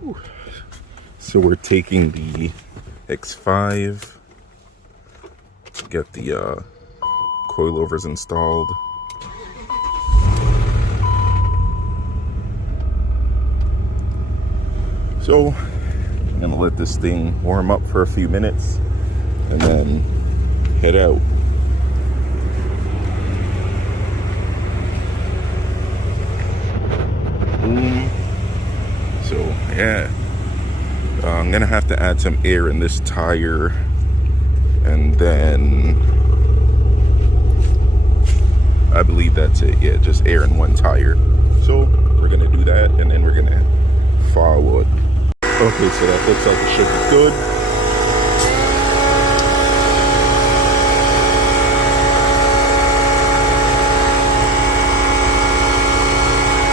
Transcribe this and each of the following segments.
Whew. So we're taking the X5, get the coilovers installed. So I'm gonna let this thing warm up for a few minutes and then head out. Boom. So yeah, I'm gonna have to add some air in this tire, and then I believe that's it. Yeah, just air in one tire. So we're gonna do that, and then we're gonna forward. Okay, so that looks like it should be good.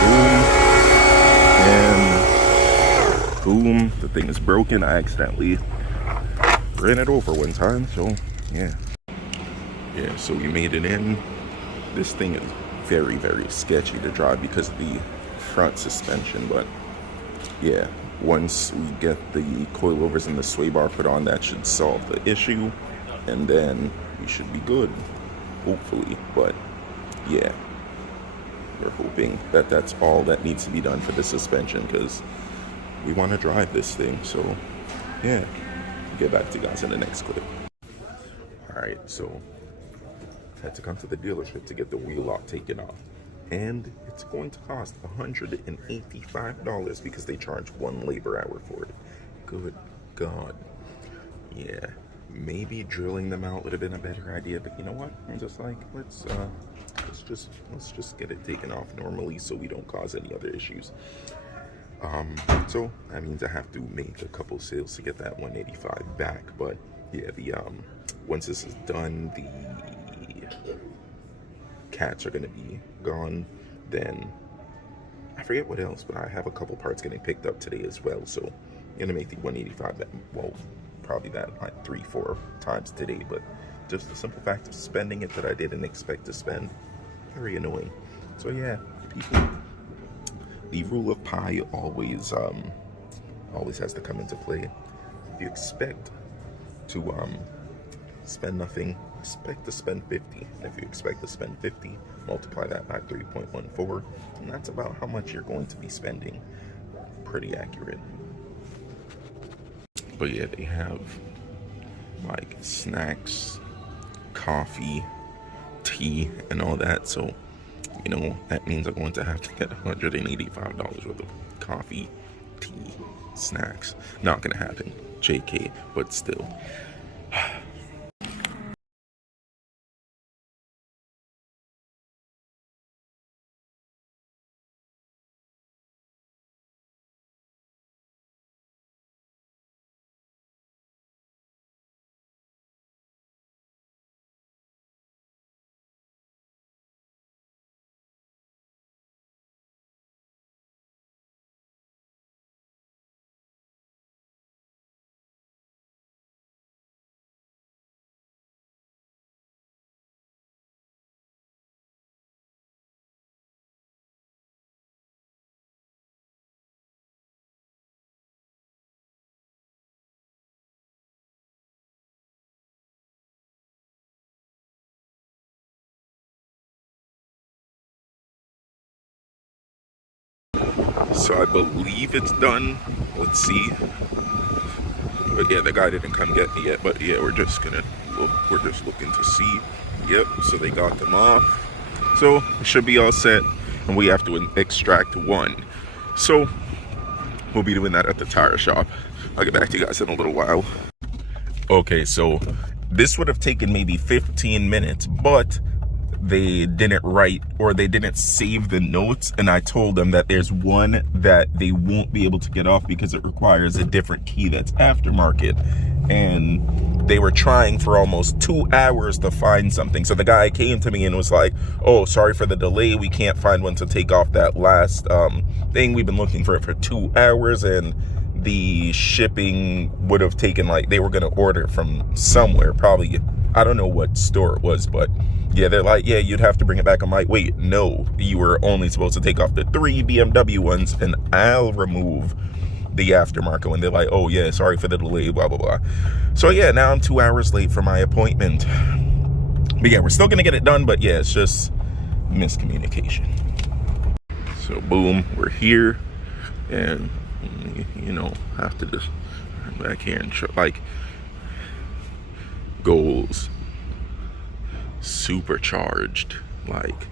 Boom, and boom, the thing is broken. I accidentally ran it over one time, so yeah. Yeah, so we made it in. This thing is very, very sketchy to drive because of the front suspension, but yeah, once we get the coilovers and the sway bar put on, that should solve the issue, and then we should be good, hopefully. But yeah, we're hoping that that's all that needs to be done for the suspension, because we want to drive this thing. So yeah, we'll get back to you guys in the next clip. All right, so had to come to the dealership to get the wheel lock taken off, and it's going to cost $185 because they charge one labor hour for it. Good God. Yeah, maybe drilling them out would have been a better idea, but you know what, I'm just like, let's just get it taken off normally so we don't cause any other issues. So that means I have to make a couple sales to get that 185 back. But yeah, the once this is done, the cats are gonna be gone. Then I forget what else, but I have a couple parts getting picked up today as well. So I'm gonna make the 185 that, well, probably that like 3-4 times today. But just the simple fact of spending it that I didn't expect to spend, very annoying. So yeah, people, the rule of pi always has to come into play. If you expect to spend nothing, expect to spend 50. And if you expect to spend 50, multiply that by 3.14, and that's about how much you're going to be spending. Pretty accurate. But yeah, they have like snacks, coffee, tea, and all that. So you know, that means I'm going to have to get $185 worth of coffee, tea, snacks. Not gonna happen, JK, but still. So I believe it's done. Let's see. But yeah, the guy didn't come get me yet. But yeah, we're just gonna look. We're just looking to see. Yep. So they got them off. So it should be all set, and we have to extract one. So we'll be doing that at the tire shop. I'll get back to you guys in a little while. Okay, so this would have taken maybe 15 minutes, but they didn't write, or they didn't save the notes, and I told them that there's one that they won't be able to get off because it requires a different key that's aftermarket, and they were trying for almost 2 hours to find something. So the guy came to me and was like, oh, sorry for the delay, we can't find one to take off that last thing. We've been looking for it for 2 hours, and the shipping would have taken, like, they were going to order from somewhere, probably, I don't know what store it was, but yeah, they're like, yeah, you'd have to bring it back. I'm like, wait, no, you were only supposed to take off the 3 BMW ones, and I'll remove the aftermarket when they're like, oh yeah, sorry for the delay, blah blah blah. So yeah, now I'm 2 hours late for my appointment. But yeah, we're still gonna get it done, but yeah, it's just miscommunication. So boom, we're here, and you know, have to just turn back here and show, like, goals supercharged, like,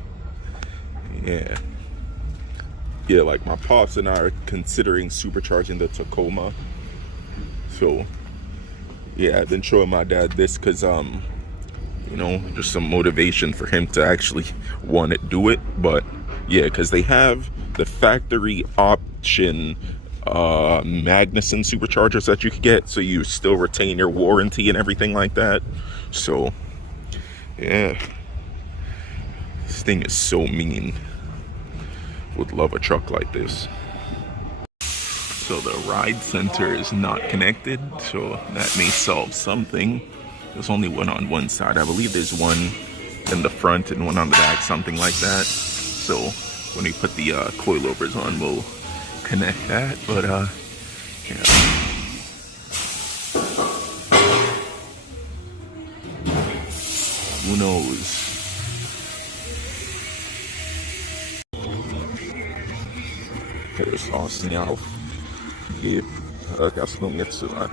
yeah, like my pops and I are considering supercharging the Tacoma. So yeah, I've been showing my dad this because you know, just some motivation for him to actually want to do it. But yeah, because they have the factory option Magnuson superchargers that you could get, so you still retain your warranty and everything like that. So yeah, this thing is so mean. Would love a truck like this. So the ride center is not connected, so that may solve something. There's only one on one side. I believe there's one in the front and one on the back, something like that. So when we put the coilovers on, we'll connect that. But yeah. Who knows? Here's avsnitt i ögasnunget så här.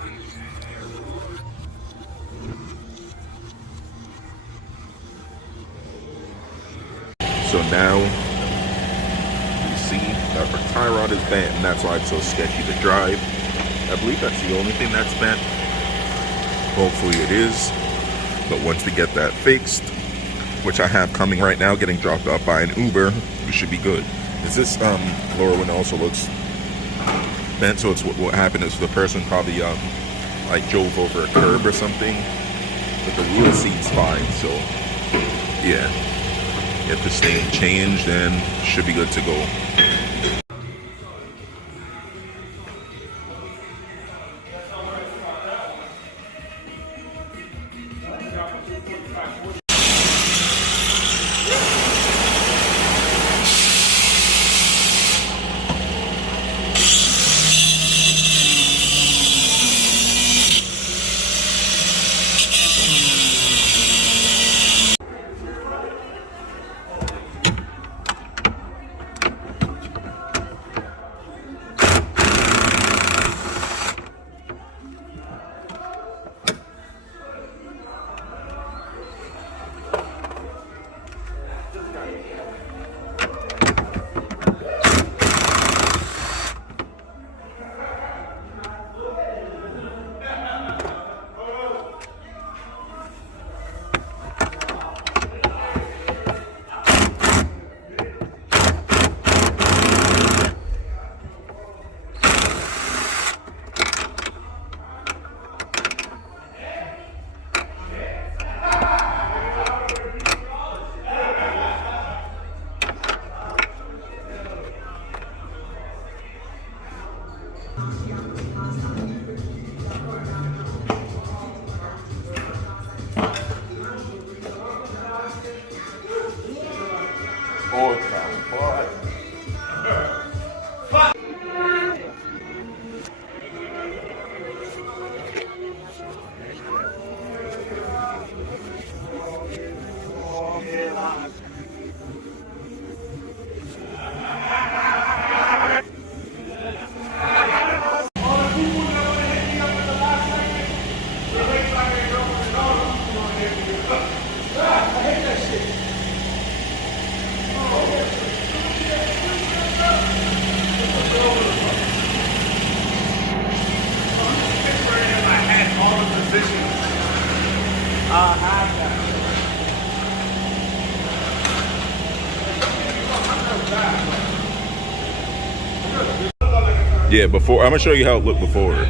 So now you see that our tie rod is bent, and that's why it's so sketchy to drive. I believe that's the only thing that's bent. Hopefully it is. But once we get that fixed, which I have coming right now, getting dropped off by an Uber, we should be good. Is this lower one also looks bent? So it's what happened is the person probably like drove over a curb or something, but the wheel seat's fine. So yeah, get this thing changed and should be good to go. Yeah, before, I'm gonna show you how it looked before.